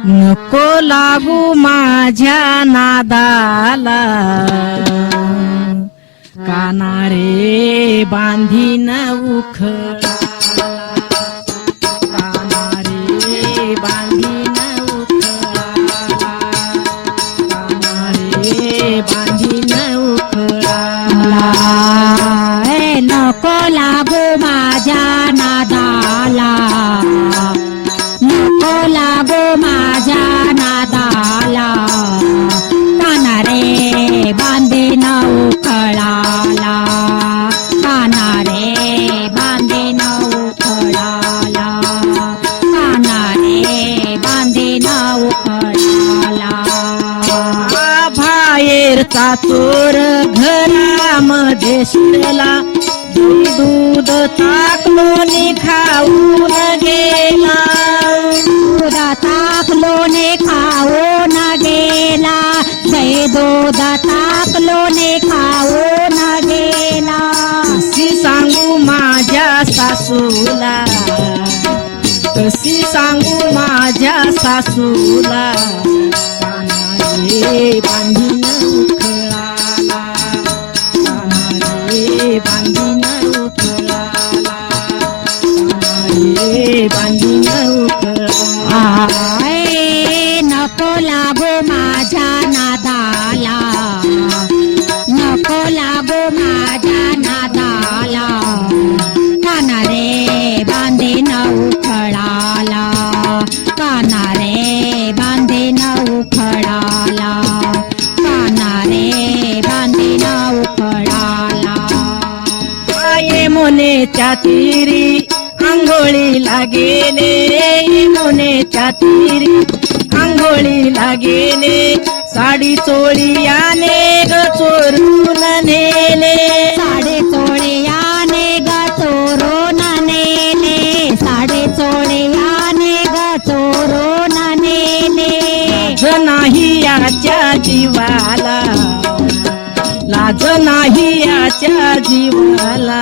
नको लागू माझ्या नादाला कानारे बांधीन उखळा कानारे बांधीन उखळा कानारे बांधीन उखळा ए, नको लागू माझ्या नादाला नको लागू चोर घरामध्ये शिरला. दूध ताकलोनी खाऊन गेला. दूध ताकलो ने खाओ न गेला. जय दूध ताकलो ने खाओ न गेला. कशी सांगू माझ्या सासूला. कशी सांगू माझ्या सासूला. बांधी आये मोनेच्या तिरी आंघोळीला गेले मोनेच्या तिरी आंघोळीला गेले साडी चोळी याने ग चोरून नेले साडे चोळे याने ग चोरून नेले साडे चोळे याने ग चोरून नेले लाज नाही याच्या जीवाला. लाज नाही याच्या जीवाला.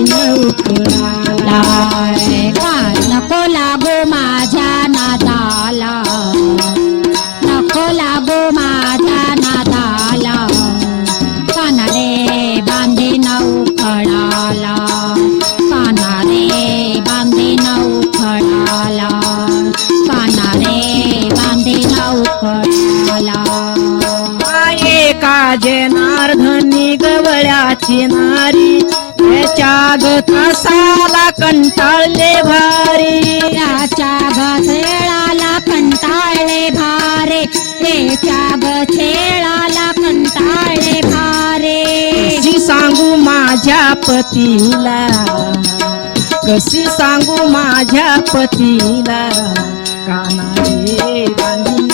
काजे नारधनी गवळ्याची नारी. त्याच्या गतासाला कंटाळले भारी. त्याच्या गछेळाला कंटाळले भारे. त्याच्या गछेळाला कंटाळले भारे. कशी सांगू माझ्या पतीला? कशी सांगू माझ्या पतीला? कानारे बांधी